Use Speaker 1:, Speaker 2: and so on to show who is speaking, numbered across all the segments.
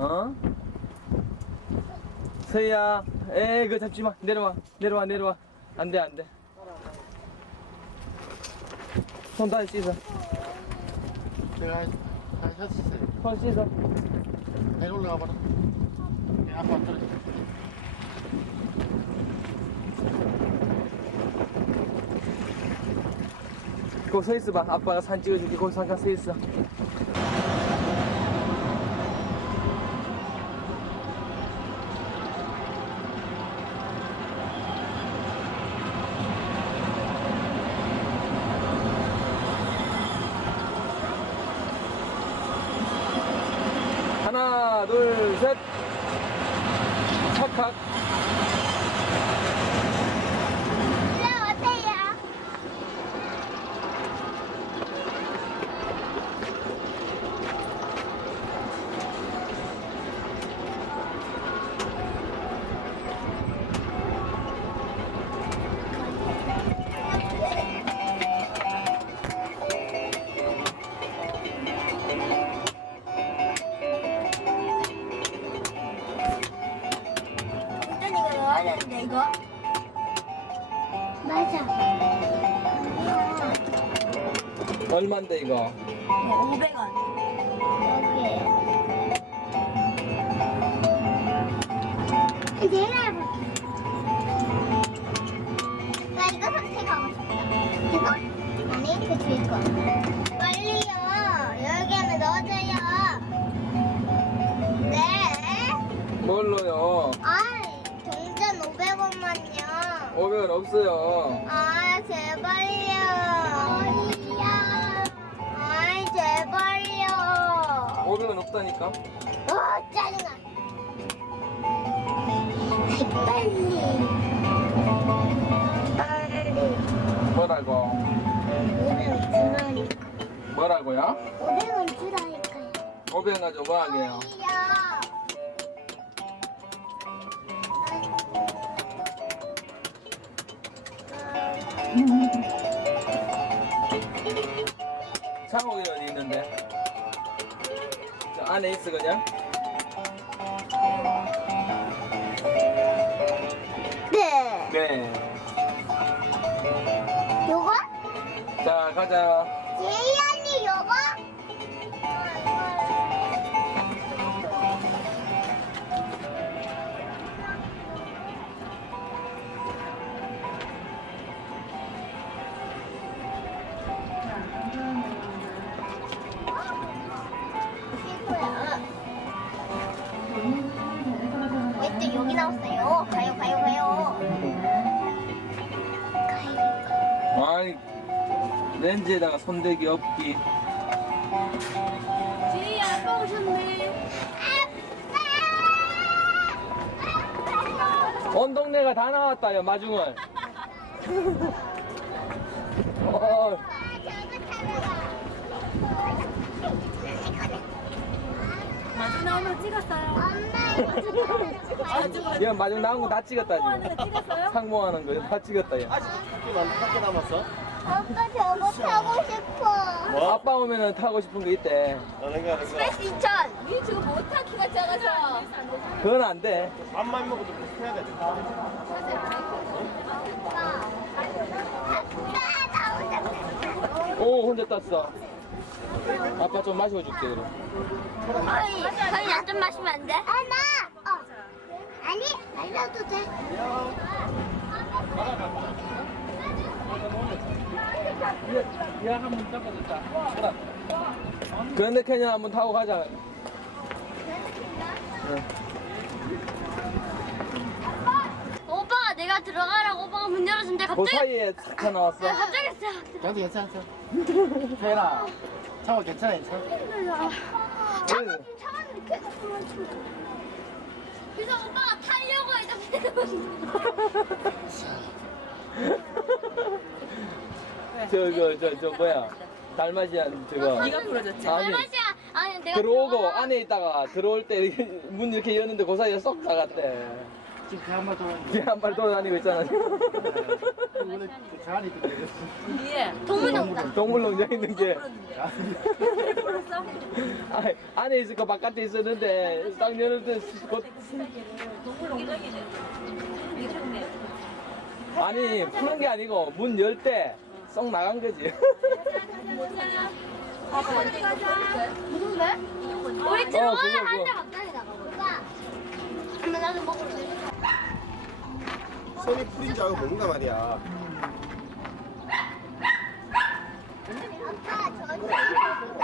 Speaker 1: 어? 서희야, 에이, 그거 잡지 마. 내려와, 내려와, 내려와. 안 돼, 안 돼. 손 다시 씻어.
Speaker 2: 제가 할수 있어요.
Speaker 1: 손 씻어.
Speaker 2: 내가 올라가 봐라. 아빠 안 떨어져.
Speaker 1: 거기 서 있어 봐. 아빠가 산 찍어줄게. 거기 잠깐 서 있어.
Speaker 3: 맞아.
Speaker 1: 얼만데, 이거?
Speaker 3: 500원. 여기. 내가 해볼게. 나 이거 선택하고 싶다. 이거? 아니, 그 뒤에 거. 500원만요.
Speaker 1: 500원 없어요.
Speaker 3: 아, 제발요. 아이, 제발요.
Speaker 1: 500원 없다니까?
Speaker 3: 어, 짜증나. 빨리. 빨리.
Speaker 1: 뭐라고?
Speaker 3: 500원 주라니까.
Speaker 1: 뭐라고요?
Speaker 3: 500원 주라니까요.
Speaker 1: 500원 가지고 뭐 하게요? 창호기 어디 있는데? 저 안에 있어 그냥?
Speaker 3: 네.
Speaker 1: 네.
Speaker 3: 요거?
Speaker 1: 자 가자. 렌즈에다가 손대기 없기.
Speaker 4: 지희 아빠 오셨네.
Speaker 1: 온 동네가 다 나왔다요 마중을. 어,
Speaker 4: 마주 나오는 거 찍었어요.
Speaker 1: 야 마중 나온 거 다 찍었다
Speaker 4: 상모하는 거
Speaker 1: 지금.
Speaker 4: 찍었어요?
Speaker 1: 상모하는 거 다 찍었다 야.
Speaker 2: 남 학교 남았어?
Speaker 3: 아빠 저거 타고 싶어.
Speaker 2: 뭐?
Speaker 1: 아빠 오면은 타고 싶은 거 있대.
Speaker 2: 어느 거 어느 거?
Speaker 3: 스페이스 2000.
Speaker 4: 니 지금 못타 키가 작아서.
Speaker 1: 그건 안 돼.
Speaker 2: 밥만 먹어도 해야 돼.
Speaker 1: 오 혼자 땄어. 아빠 좀 마시고 줄게 그럼.
Speaker 3: 거의 거의 나좀 마시면 안 돼? 아 나. 어. 아니 말려도 돼.
Speaker 1: 야 한번 잡아줬다. 그런데 캐년 한번 타고 가자. 응.
Speaker 3: 오빠가 내가 들어가라고 오빠가 문 열어준대
Speaker 1: 그
Speaker 3: 갑자기
Speaker 1: 사이에 차 나왔어.
Speaker 3: 갑자기 싹.
Speaker 2: 괜찮아 괜찮아. 태연아. 창호 괜찮아 괜찮아.
Speaker 3: 차가 좀 차가는데 계속 그만 그래서 오빠가 타려고
Speaker 1: 저거 저저 뭐야 달마시안 저거.
Speaker 4: 네가 부러졌지.
Speaker 1: 아니
Speaker 3: 맛이야. 아니 내가
Speaker 1: 들어오고
Speaker 3: 들어가라.
Speaker 1: 안에 있다가 들어올 때 문 이렇게 여는데 그 사이에 쏙 나갔대.
Speaker 2: 지금 개한발 돌았는데.
Speaker 1: 뒤에 한발 돌아다니고 있잖아.
Speaker 2: 원래 그 잔이 있던데.
Speaker 4: 위에
Speaker 3: 동물농장.
Speaker 1: 동물농장 있는 게? 아, 안에 있을 거 바깥에 있었는데 딱 열을 때 곧
Speaker 4: 동물농장이네.
Speaker 1: 아니 푸는 게 아니고 문 열 때 썩 나간 거지.
Speaker 4: 아빠 어디 가자.
Speaker 3: 무슨 배? 우리
Speaker 1: 어,
Speaker 3: 들어가야
Speaker 1: 그거,
Speaker 3: 한대
Speaker 1: 그거.
Speaker 3: 가까이 나가볼까? 엄마 나도 먹을래.
Speaker 5: 손이 풀인 줄 알고 먹는단 말이야.
Speaker 3: 아빠 저 진짜 있다.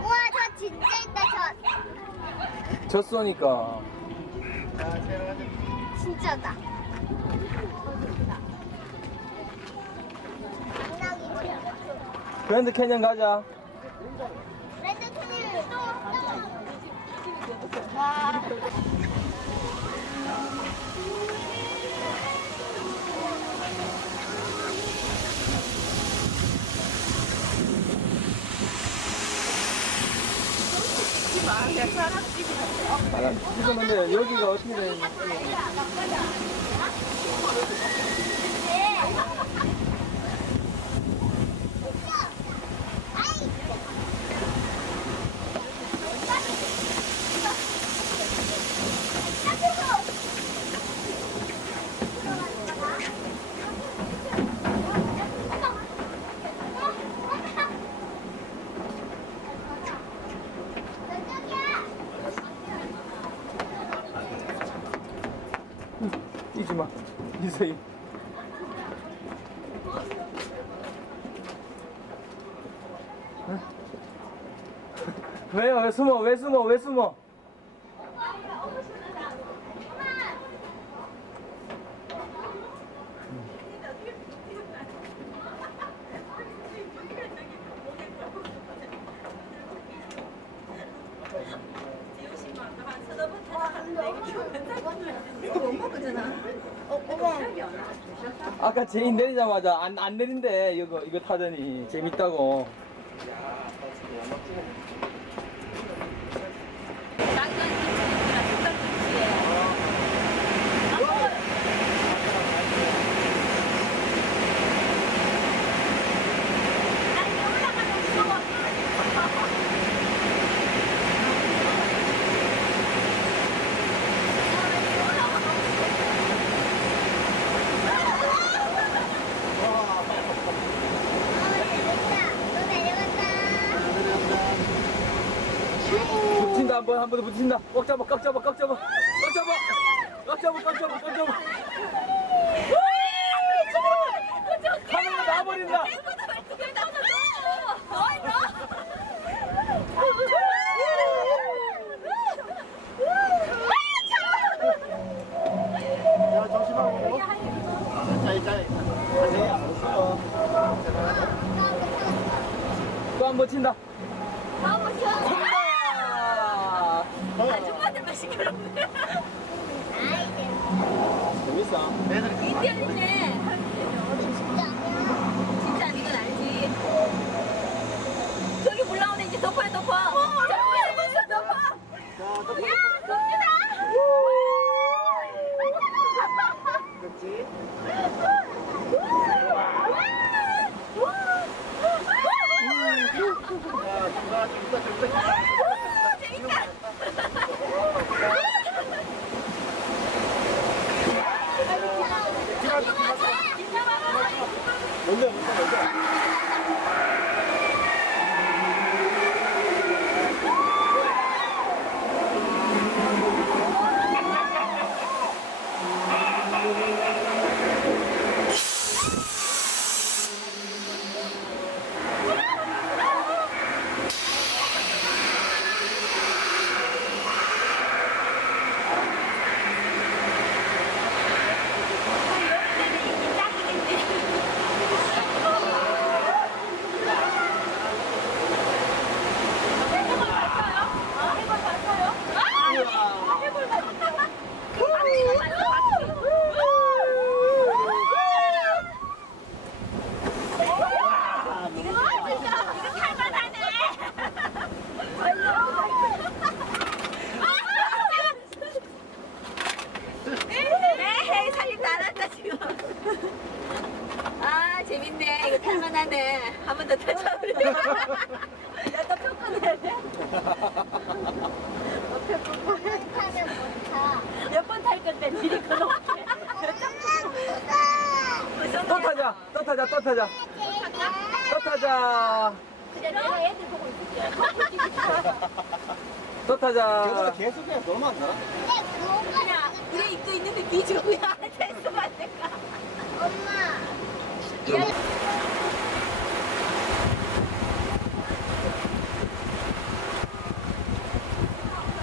Speaker 3: 우와 저 진짜 있다
Speaker 1: 졌으니까.
Speaker 2: 가자.
Speaker 3: 진짜다.
Speaker 1: 그랜드 캐년 가자.
Speaker 3: 레드 캐니언 또. 와.
Speaker 1: 아, 지금 근데 여기가 어떻게 되는지. 마. 응? 왜요? 왜 숨어? 왜 숨어? 왜 숨어? 아까 제인 내리자마자 안, 안 내린대. 이거, 이거 타더니. 재밌다고. 붙인다 한 번더 붙인다. 꽉 잡아 꽉 잡아 꽉 잡아. 꽉 잡아 꽉 잡아 꽉 잡아 꽉 잡아
Speaker 3: 아이
Speaker 1: 재밌어
Speaker 2: 애들이
Speaker 4: 인디언이네.
Speaker 3: 진짜
Speaker 4: 아닌 건 알지. 저기 올라오네 이제 덮어요 덮어. 저기 덮어.
Speaker 2: 자,
Speaker 4: 또야 공주다.
Speaker 2: 그렇지. 자, 누가 누가 누가
Speaker 1: 타자. 또 타자. 또 타자. 또 타자.
Speaker 4: 그래 내가 애들 보고 있을게.
Speaker 1: 또 타자.
Speaker 2: 걔들아 계속 그냥 놀면 안 되나?
Speaker 3: 근데 그거가
Speaker 4: 그냥 그래 입고 있는데 안 될까?
Speaker 3: 엄마.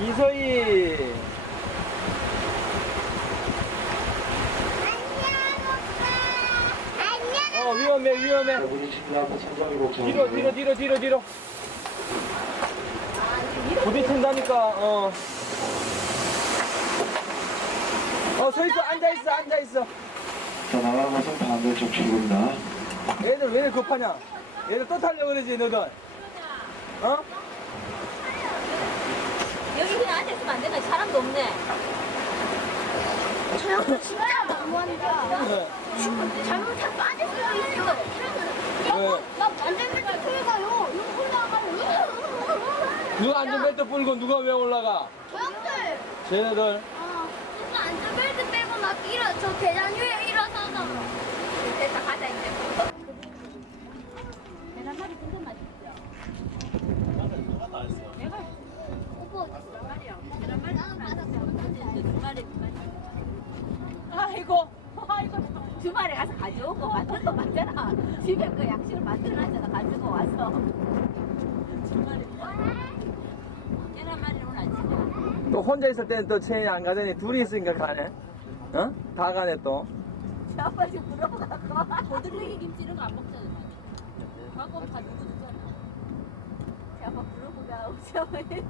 Speaker 1: 이서희.
Speaker 3: 안녕 오빠. 안녕.
Speaker 1: 어 위험해 위험해. 뒤로 뒤로 뒤로 뒤로 뒤로. 부딪힌다니까. 어. 어 서 있어 앉아 있어 앉아 있어.
Speaker 5: 자 나가는 것은 반대쪽 출구입니다.
Speaker 1: 얘들 왜 이렇게 급하냐? 얘들 또 타려고 그러지 너들. 어?
Speaker 4: 여기 그냥 앉아 있으면 안 되나? 사람도 없네.
Speaker 3: 저 진짜 너무한다.
Speaker 1: 네.
Speaker 3: 잘못하면 빠질 수도 있어.
Speaker 1: 네.
Speaker 3: 나 안전벨트 풀고 요. 요 올라가면.
Speaker 1: 누가 안전벨트 풀고 누가 왜 올라가?
Speaker 3: 형들.
Speaker 1: 쟤네들.
Speaker 3: 어. 누가 안전벨트 빼고 막 일어 저 계단 위에 일어서서.
Speaker 4: 됐다 가자 이제. 계란 말이 궁금 맛있죠? 내가
Speaker 3: 오빠 어디 있어?
Speaker 4: 말이야.
Speaker 3: 계란 말이 나도 받았어.
Speaker 4: 주말에 주말에. 아이고 아이고 가서 가져오고 만든 거 맞잖아. 집에 그 양식을 만들어놨잖아. 가지고 와서. 주말에 계란 말이는 오늘 아침에.
Speaker 1: 또 혼자 있을 때는 또 체이 안 가더니 둘이 있으니까 가네. 어? 다 가네 또.
Speaker 4: 제 아빠 지금 물어봐갖고 고들레기 김치 이런 거 안 먹잖아. 갖고 다 누구 주잖아. 제 아빠 우리 어머니